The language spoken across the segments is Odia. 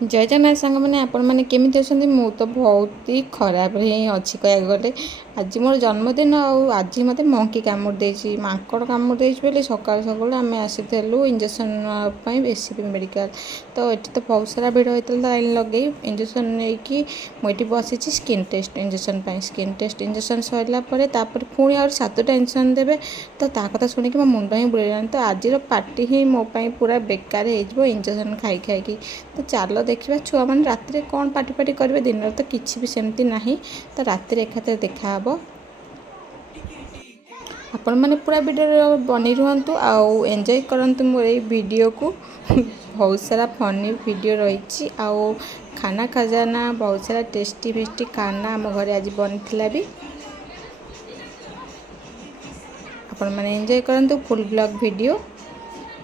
जय जगन्नाथ सांग मैंने आपण मैंने केमी अच्छा मु तो बहुत ही खराब ही अच्छी कह गले आज मोर जन्मदिन आज मत मंकी कामुड़ दे माकड़ कामुड़ दे सकाल सकाल आम आसीलु इंजेक्शन बेसी मेडिकल तो ये तो बहुत सारा भिड़ होता लाइन लगे इंजेक्शन नहीं मुझे बसी स्किन टेस्ट इंजेक्शन सरला पुणी और 7टा इंजेक्शन देवे तो ता कथा शुणी मो मुंड ही बुलेगा तो आज पार्टी ही मोपाई पूरा बेकार हो इंजेक्शन खाई खाई तो चलो देखा छुआ मैंने राति कौन पार्टी पार्टी करेंगे दिन तो किसी भी सेमती ना तो राति एकाथरे देखा आपण मैंने पूरा वीडियो बनी रुहतु आउ एंजॉय करंतु मोर ये वीडियो को बहुत सारा फनी वीडियो रही आउ खाना खजाना बहुत सारा टेस्टी फेस्टी खाना आम घर आज बनी भी आपण मैंने एंजॉय करंतु full blog video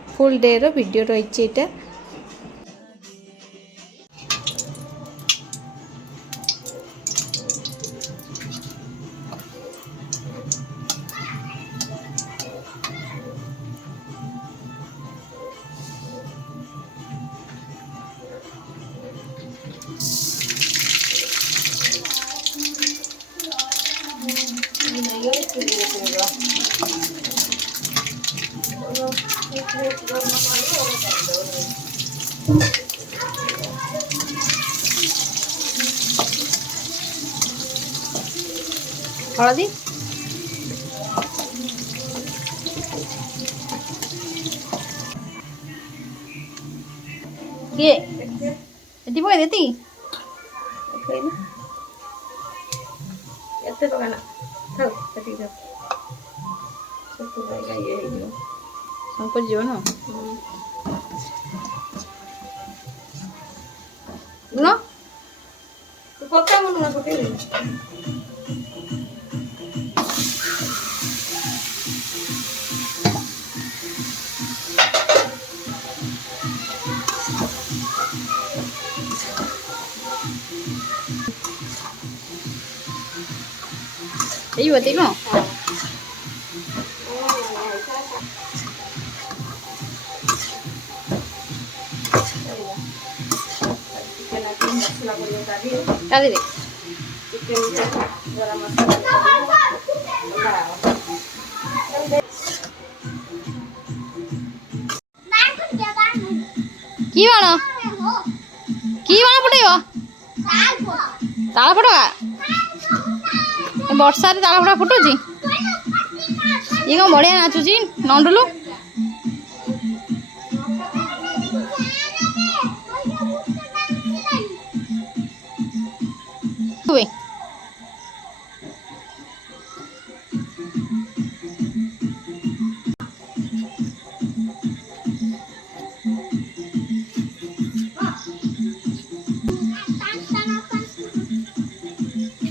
full day रो वीडियो रही है हलदी किए एति पकाई देती एते पकाना थाउ एति थाउ सब पकाई ये हेजियो संकोच जीव न लुण तू पका मन लुण पकाई दे Ấy vừa tiếng không? Cái gì? Kí vào Kí vào nó đi vào Táo vào à ବର୍ଷାରେ ତାଳ ଫଟା ଫୁଟୁଛି ଇଏ କଣ ବଢିଆ ନାଚୁଛି ନଣ୍ଡୁଲୁ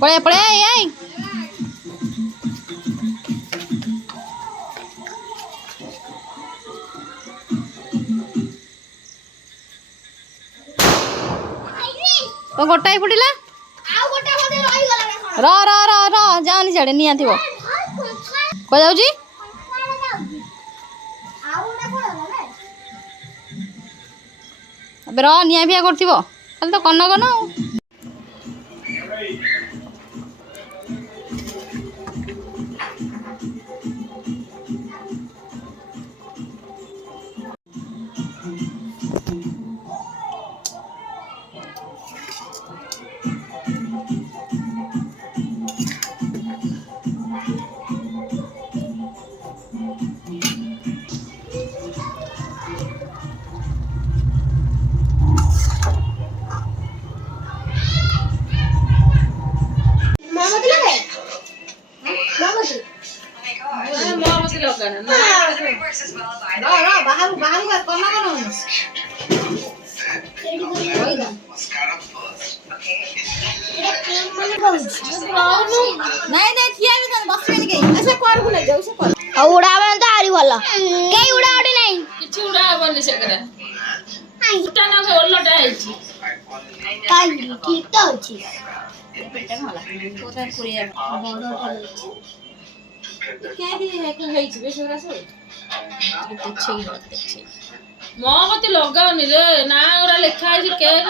ପଳେଇ ପଳେଇ ଏଇ तो गोटाई फुटिला र र र र जानी छाड़े निया थी को जाउची अबे र निया बिया करथिबो खाली तो कन कन उड़ा तो आरी भल कई उड़ा उड़ी नहीं किछ उड़ा बोली सकरा उटा ना से ओल्लटा आइची काई ठीक तो अछि पेटा मला कोता पुरिया बड़ होइची के भी है कि होइची बेसरा से देखै देखै ମୋ କତି ଲଗାଉନି ରେ ନା ଗୁରା ଲେଖା ହେଇଛି କେକ୍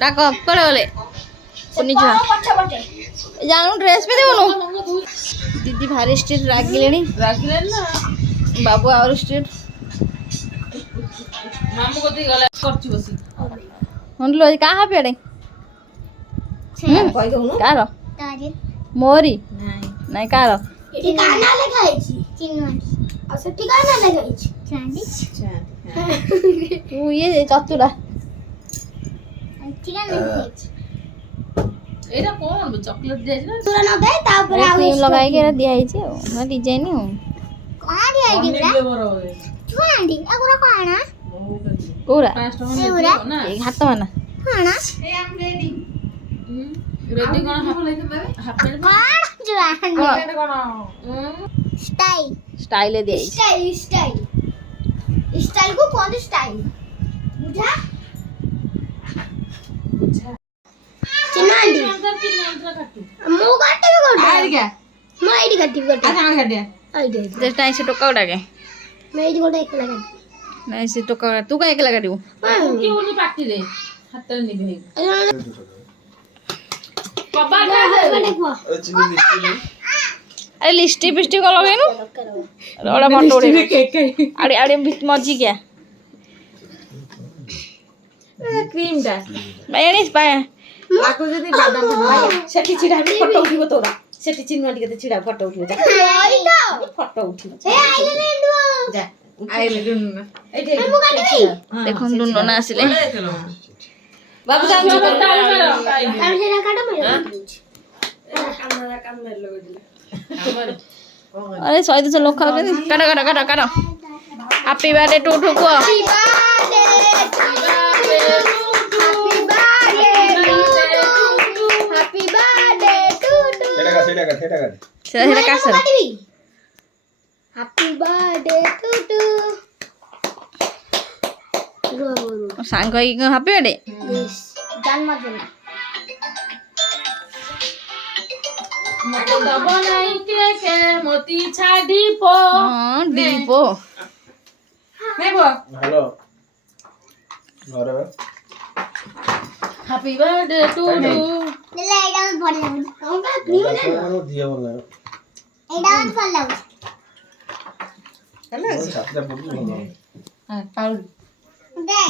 ডাক করে বলে কুনি ছুয়া জানু ড্রেস পে দেবনু দিদি ভারি স্ট্রিট রাগিলেনি ରାଗିଲେନି ନା বাবু আর স্ট্রিট ମାମୁଁ କତିକି ଗଲା କରୁଛି ବସି হন্ডলো আজ কাহা পেড়ে কার মোরি নাই কার এটি কানা লেখা আছে চিনমাটি আর সেটি কানা লেখা আছে চাঁদি তু ইয়ে চতুরা ঠিক আছে লেখা আছে ଏଇଟା କଣ ଚକୋଲେଟ ଦିଆଯାଇଛି ନା তোরা নবে তারপরে আর ক্রিম লগাইকে এরা দিয়া হইছে না ডিজাইন কোন দিয়ে দিবরা ଫ୍ଲେଭର ছুঁয়াണ്ടി এগুলা কোন কোরা 5 ଟଙ୍କା ଏଗୁରା? ନା এই হাত মানা কোন ରେଡି କଣ ହାଫ কোন জুয়ান କଣ স্টাইল স্টাইলে দিয়া হইছে স্টাইল স্টাইল স্টাইল को कौन स्टाइल बुझा चिन्नांडी मु काटे भी कोड ଆରିକା मैं आईडी काटी भी कोड ସାଙ୍ଗ କାଟିଆ आईडी যে টাই সে টোকা উড়াকে मैं आईडी कोड एक लगा নাই সে টোকা তু কা একলা কাটিবু କି ଉନି ପାଟିରେ ହାତରେ ନିଭେଇ আরে লিপস্টিক পিস্টিক লগাইনু ওড়া ফটো উড়ে আরে আরে মজি গিয়া କ୍ରିମ ଟା বাইরে পায় ତାକୁ ଯଦି ବାଦାମ ସେଠି ଛିଡା ହେବି ଫଟୋ ଉଠିବ ତୋରା ସେଠି ଚିହ୍ନ ଟିକେ ଛିଡା ଫଟୋ ଉଠିବ ଯା आईडो ଫଟୋ ଉଠିବ ए आईले ने दो ଯା ଆଇଲେ ଏଇଠି मु काटे नहीं দেখুন দুনো না আসলে ବାବୁ ଜାଣିଛୁ हम से काटो मैं আরে 100 লোক খাওছেন কাটো কাটো কাটো কাটো হ্যাপি বার্থডে টু টু কো हैप्पी बर्थडे टू সেটা সেটা কাছে हैप्पी बर्थडे टू সাঙ্গ কি হ্যাপি বার্থডে जन्मदिन ମତେ ଦବ ନାହିଁ କେକେ ମତି ଛାଡିବ ହଁ ଦୀପো ନେବ ହ୍ୟାଲୋ ଘରେ ହ୍ୟାପି ବାର୍ଥଡେ ଟୁ ଟୁ ले एडा में बोल लग कौन का क्रीम ले ଧିଅ ଭଲ एडा में बोल लग ଛାତିଟା ପଡୁଛି ଭଲ ପାଉଡି दे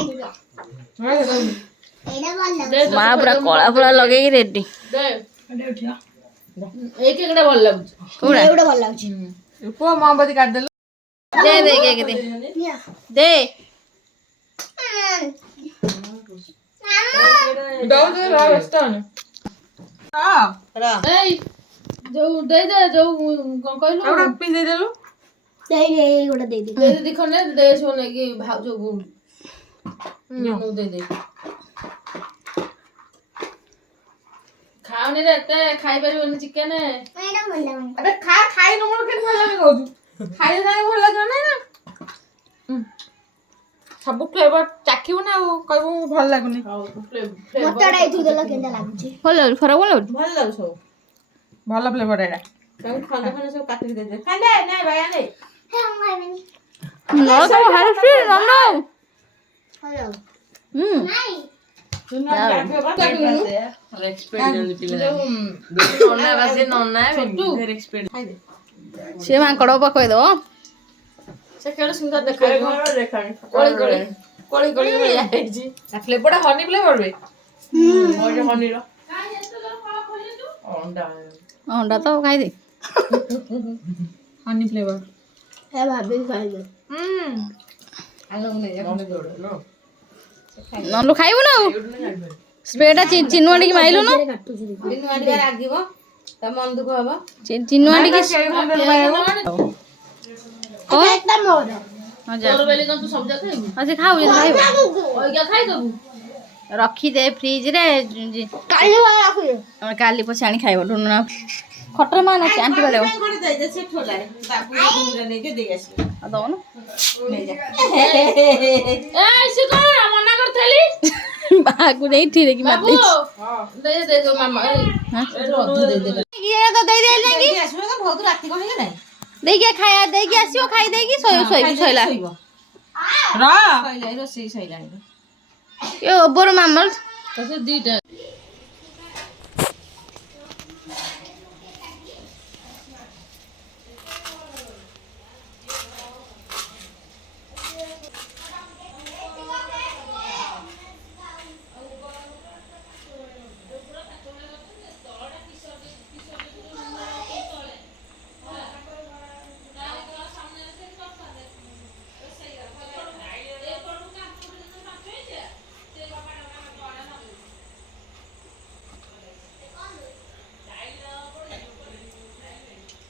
एडा बोल लग ମା ପୁରା କଳା ଫଳା ଲଗେଇକି ରେଡି ଏଇ କେକଟା ଭଲ ଲାଗୁଛି କୋଉଟା एडा बोल लग ପୁଅ ମହମବତୀ କାଟିଦେଲୁ ଦେ ଦେ କେକ ଦେ ଦେ ଦଉଛୁ ବ୍ୟସ୍ତ ଏଇ ଯୋଉ ଦେଇଦେ ଯୋଉ କଣ କହିଲୁ ପିସ୍ ଦେଇଦେଲୁ दे एडा दे दे ଦେଇଦେ ଖଣ୍ଡେ ଦେ ଶୁଣ ନେଇକି ଭାଉଜକୁ ଦେଇଦେ ଖାଉନି ରେ ଏତେ ଖାଇପାରିବନି ଚିକେନ एडा बोल लग ଆରେ ଖାଇନୁ ମୋର କେମିତି ଭଲ ଲାଗେ କହୁଛୁ ଖାଇଲେ ସାଙ୍ଗେ ଭଲ ଲାଗିବ ନା ସବୁ ଫ୍ଲେଭର ଚାଖିବୁ ନା ଆଉ କହିବୁ ଭଲ ଲାଗୁନି मोटा डाई थु देला केंदा लागुची ଭଲ ଲାଗୁଛି ଫରକ ଭଲ ଲାଗୁଛି ଭଲ ଲାଗୁ ସବୁ ଭଲ ଫ୍ଲେଭର ଏଇଟା ସବୁ ଖଣ୍ଡ ଖଣ୍ଡ ସବୁ କାଟିକି ଦେଇଦେ ଖାଇଲେ ନେ ଭାଇଆ ନେ हे हम खाइबनी ନଳ ତ ହାରସି ନଳ हेलो ହୁଁ नहीं ସେ ମାଙ୍କଡ଼ ପକେଇ ଦବ ସେ କେଡେ ସୁନ୍ଦର ଦେଖାଯିବ କୋଳି କୋଳି କୋଳି କୋଳି ଭଳିଆ ହେଇଛି ଫ୍ଲେଭରଟା ହନି ଫ୍ଲେଭର ବେ ହନିର ଅଣ୍ଡା ଅଣ୍ଡା ତ ଖାଇଦେ ହନି ଫ୍ଲେଭର हे भाभी खाइबे ନଲୁ ଖାଇବୁ ନା ଆଉ ସ୍ପ୍ରେଟା ଚିନୁ ଆଣିକି ମାଇଲୁ ନା ରାଗିବ ତା ମନ ଦୁଃଖ ହବ ଚିନୁ ଆଣିକି एकदम मोर ହଁ ଯା ତୋର ବେଲି କଣ ତୁ ସବୁ ଯାକ ଖାଇବୁ ହଁ ସେ ଖାଉଛି ଖାଇବ ଅଇକା ଖାଇଦବୁ ରଖିଦେ ଫ୍ରିଜରେ काली वाला रखियो କାଲି ପଛେ ଆଣି ଖାଇବ ଢୁନା ଖଟରେ ମାନ ଅଛି ଆଣ୍ଟି ବାଡ଼େବ ଦଉନ ଏଇ ସେ କଣ ମନା କରିଥିଲି ବାହାକୁ ଯାଇ ଠିରେ କି ବାବୁ ମାରିଦେଇଛି ଦେ ଦେ ଦେ ମାମା ଏଇ ଇଏ ତ ଦେଇ ଦେଇ ଯାଇକି ବହୁତ ରାତି କଣ ହେଇଗଲା ଦେଇକି ଖାଇବା ଦେଇକି ଆସିବ ଖାଇ ଦେଇକି ଶୋଇବି ଶୋଇଲା ରୋଷେଇ ସଇଲାଣି ଏ ଓବର ମାମଲ ଦିଟା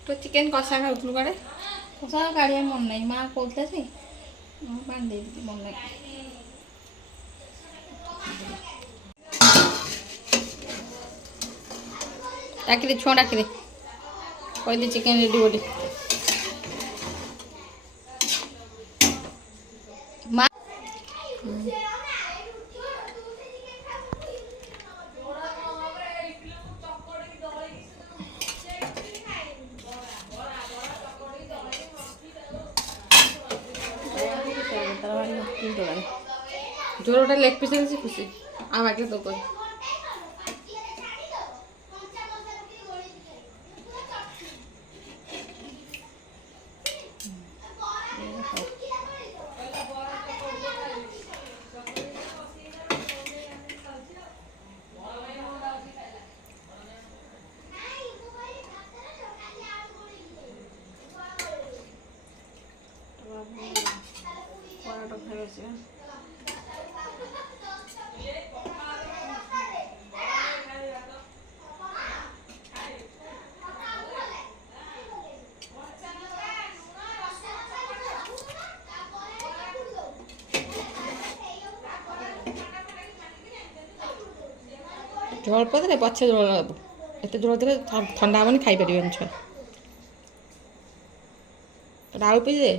ତୁ ଚିକେନ୍ କଷା ଖାଉଥିଲୁ କୁଆଡ଼େ? କଷା କାଢ଼ିବା ମନ ନାହିଁ ମା କହୁଥିଲା ଯେ ମୁଁ ପାଣି ଦେଇଦେଲି ମନ ନାହିଁ ଡାକିଦେ ଛୁଆ ଡାକିଦେ କହିଦେ ଚିକେନ୍ ରେଡ଼ି ବୋଲି ମା ଝୋଳଟା ଲେଗ ପିସ୍ ଅଛି ଖୁସି ଆଉ ବାକି ତ କହ ଝୋଳ ପଦରେ ପଛେ ଝୋଳ ଦେବୁ ଏତେ ଝୋଳ ଦେଲେ ଥଣ୍ଡା ହେବନି ଖାଇପାରିବେନି ଛୁଆ ଆଳୁ ପିସ୍ ଦେ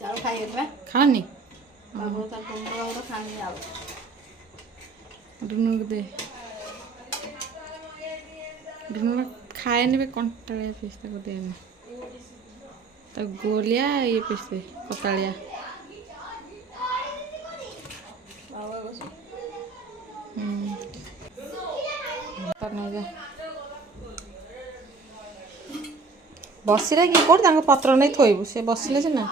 ଚାଉ ଖାଇବେ ଖାଅନି ଖାଆନ୍ତି ଆଉ ଡୁନୁକୁ ଦେ ଡୁନୁ ଖାଏନି ବେ କଣ୍ଟାଳିଆ ପିସ୍ ତାକୁ ଦେନି ତାକୁ ଗୋଲିଆ ଇଏ ପିସ୍ ଦେ କଟାଳିଆ ବସିଲେ କି କୋଉଠି ତାଙ୍କ ପତ୍ର ନେଇ ଥୋଇବୁ ସେ ବସିଲେ ସିନା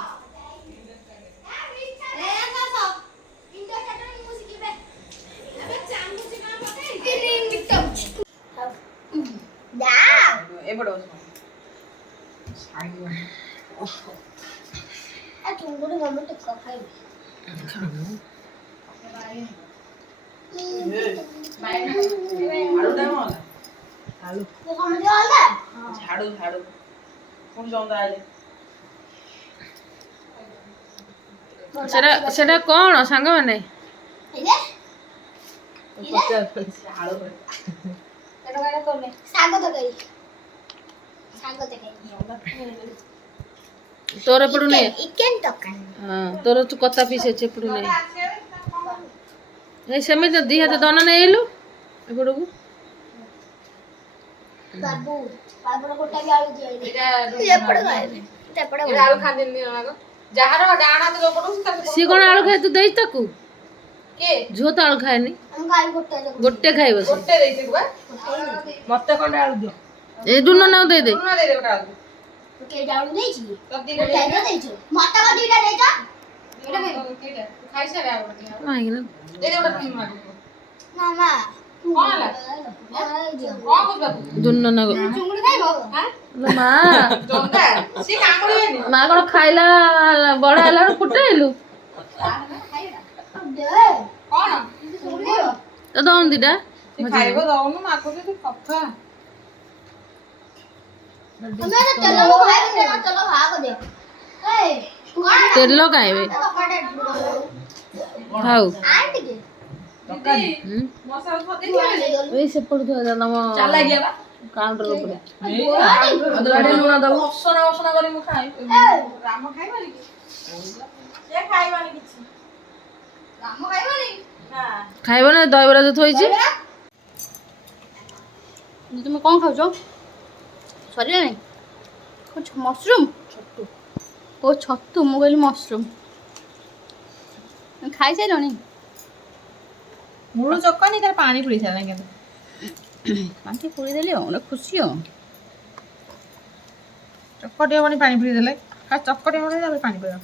ସେଟା କଣ ସାଙ୍ଗମାନେ ତୋର ଏପଟୁ ନେ ହଁ ତୋର ତୁ କତା ପିସ୍ ଅଛି ଏପଟୁ ନେ ସେମିତି ଦି ହାତ ଦନ ନେଇଲୁ ଏପଟକୁ ସିଏ କଣ ଆଳୁ ଖାଏ ତୁ ଦେଇଛୁ ତାକୁ ଝିଅ ତ ଆଳୁ ଖାଏନି ଗୋଟେ ଖାଇବ ସେ ମତେ ଖଣ୍ଡେ ଆଳୁ ଦିଅ ଏଇ ଡୁନ ନାଉ ଦେଇଦେ ଡୁନ ନାଉ ମା ମା କଣ ଖାଇଲା ବଡ ହେଲା ଫୁଟେଇଲୁ ତ ଦଉନ ଦିଟା ଦଉନୁ ମାଗୁଛି କଥା ତେଲ ଖାଇବେ ଖାଉ ଏଇ ସେପଟୁ ତମ କାଉଣ୍ଟର ଉପରେ ଲୁଣ ଦବୁ ଖାଇବ ନା ଦହିବରା ଯୋଉ ଥୋଇଛି তুমি କ'ଣ ଖାଉଛ? ସରିଲାଣି ମସରୁମ୍ ଓ ଛତୁ ମୁଁ କହିଲି ମସରୁମ୍ ଖାଇସାରିଲଣି? ମୁଳୁ ଚକନି ତାର ପାଣି ପୁରେଇ ସାରିଲାଣି କିନ୍ତୁ ପାଣି ପୁରେଇଦେଲି ଆଉ ଗୋଟେ ଖୁସି ଆଉ ଚକଟି ହବନି ପାଣି ପୁରେଇ ଦେଲେ ଚକଟି ହବନି ତାପରେ ପାଣି ପୁରେଇବ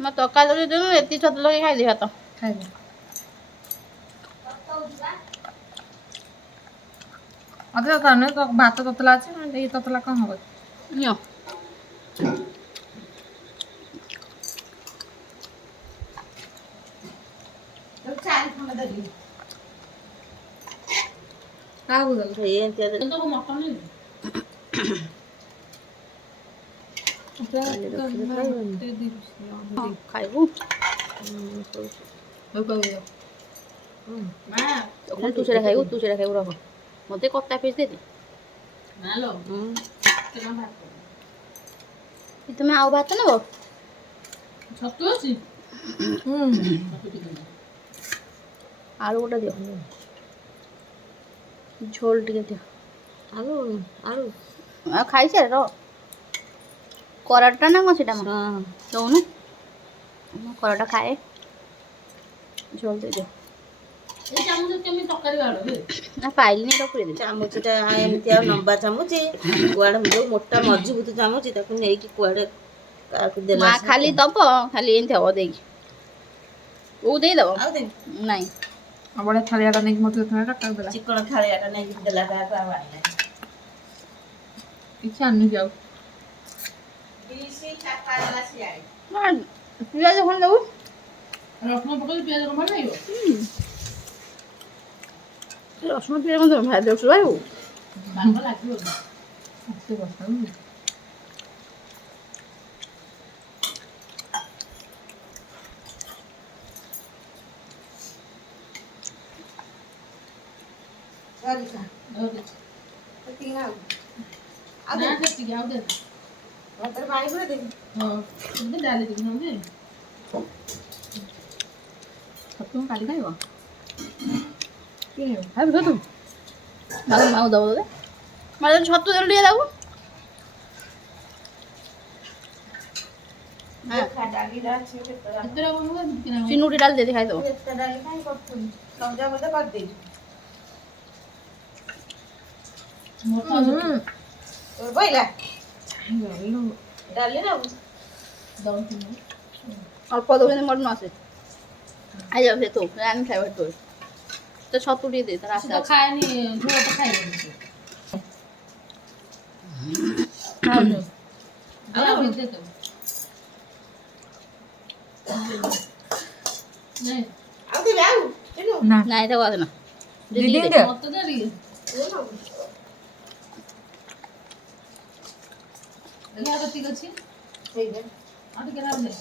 ମୋ ତରକାରୀ ଦେବୁ ଏତିକି ଛତୁ ଲଗେଇ ଖାଇଦେବି ଭାତ ଖାଇବେ ଅଧେ ତରକାରୀ ନୁହେଁ ଭାତ ତତଲା ଅଛି ଏଇ ତତଲା କ'ଣ ହବ ନିଅ କାହାକୁ ଦେଲ ଖାଇବୁ ତୁ ସେଇଟା ଖାଇବୁ ରହ ମୋତେ କଟା ପିସ୍ ଦେଇଦେ ତୁମେ ଆଉ ଭାତ ନେବ ଛତୁ ଅଛି ଆଳୁ ଗୋଟେ ଦିଅ ଝୋଳ ଟିକେ ଦିଅ ଆଳୁ ଆଉ ଖାଇସାରେ ର କରାଟା ନା କ'ଣ ସେଇଟା ଦଉନୁ ମୁଁ କରାଟା ଖାଏ ଝୋଳ ଦେଇଦିଅ ନା ପାଇଲିନି ତ ପୁରେଇ ଦେବି ଚାମଚଟା ଏମିତି ଆଉ ଲମ୍ବା ଚାମଚ କୁଆଡ଼େ ଯୋଉ ମୋଟା ମଜବୁତ ଚାମଚ ତାକୁ ନେଇକି କୁଆଡ଼େ କାହାକୁ ଦେଲା ମା ଖାଲି ଦବ ଖାଲି ଏମିତି ହବ ଦେଇକି ବୋଉ ଦେଇଦବ ଆଉ ଦେ ନାଇଁ ଆଉ ବଢ଼ିଆ ଥାଳିଆଟା ନେଇକି ମୋତେ ଥାଳିଆଟା କାହାକୁ ଦେଲା ଚିକଣ ଥାଳିଆଟା ନେଇକି ଦେଲା କାହାକୁ ଆଉ ଆଣିଲା କିଛି ଆଣିକି ଆଉ ପିଆଜ ଖଣ୍ଡେ ଦେବୁ ରସୁଣ ପକେଇଲେ ପିଆଜ ଭଲ ଲାଗିବ ରସୁଣ ପିଆଜ କ'ଣ ଦେବୁ ଭାଇ ଦେବୁ ଭାଇ ବାଗ ଲାଗିବ ଏତେ ବର୍ଷା ଡାଲି ଟିକେ ଛତୁ କାଲି ଖାଇବ ଖାଇବୁ ଛତୁ ମାଉ ଦବ ତତେ ମାନେ ଛତୁ ଦେଲୁ ଟିକେ ଦେବୁ ଚିନୁଟି ଡାଲି ଦେଇକି ଖାଇଦେବ ଅଳ୍ପ ଦେବୁ ଯେମିତି ମଟନ ଆସେ ଖାଇଯାଉ ସେ ତୁ ଆଣି ଖାଇବ ତୋ ତ ଛତୁ ଟିକେ ଦେ ତାର ଆଶା ଅଛି ଖାଏନି ଝୋଳ ତ ଖାଇବନି ନାଇଁ ତାକୁ ଆସେ ନା ଦିଦି ମତେ ଦେ ଟିକେ ଦେଖିଆ କେତିକି ଅଛି ଆଉ ଟିକେ ନାକୁ ଦେ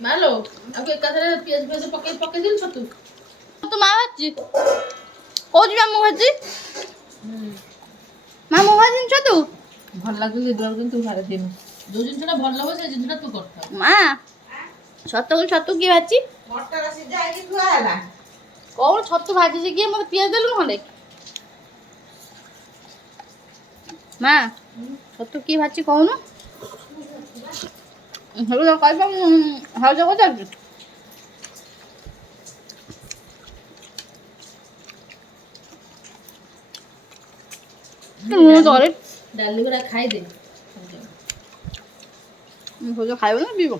ମାଲୋ ଆଉ ଏକାଥରେ ପିଆଜ ପକେଇଦେଲି ଛତୁ ତୁ ମା ଭାଜି କହୁଛି ମା ମୁଁ ଭାଜି ମା ମୁଁ ଭାଜି ଛତୁ ଭଲ ଲାଗୁଛି ଯେତେବେଳେ କିନ୍ତୁ ତୁ ଘରେ ଦିନୁ ଯୋଉ ଜିନିଷଟା ଭଲ ହବ ସେ ଜିନିଷଟା ତୁ କରିଥାଉ ମା ଛତୁ କିଏ ଭାଜି ମଟର ସିଝା ହେଇକି ଥୁଆ ହେଲା କଣ ଛତୁ ଭାଜିଛି କିଏ ମୋତେ ପିଆଜ ଦେଲୁ ଖଣ୍ଡେ ମା ଛତୁ କିଏ ଭାଜି କହୁନୁ କହିବା ହାଉଜ ପଚାରୁଛୁ ମୁଁ ତଳେ ଡାଲି ଗୁଡ଼ା ଖାଇଦେ ଖାଇବ ନା ପିଇବ